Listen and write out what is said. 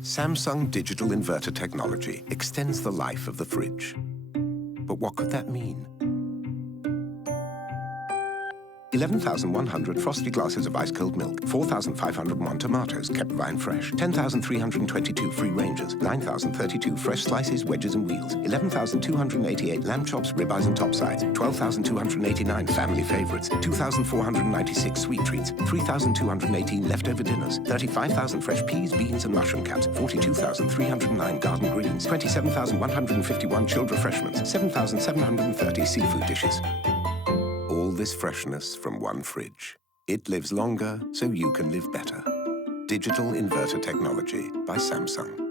Samsung digital inverter technology extends the life of the fridge. But what could that mean? 11,100 frosty glasses of ice-cold milk, 4,501 tomatoes kept vine fresh, 10,322 free ranges, 9,032 fresh slices, wedges and wheels, 11,288 lamb chops, ribeyes and topsides, 12,289 family favorites, 2,496 sweet treats, 3,218 leftover dinners, 35,000 fresh peas, beans and mushroom caps, 42,309 garden greens, 27,151 chilled refreshments, 7,730 seafood dishes. All this freshness from one fridge. It lives longer, so you can live better. Digital inverter technology by Samsung.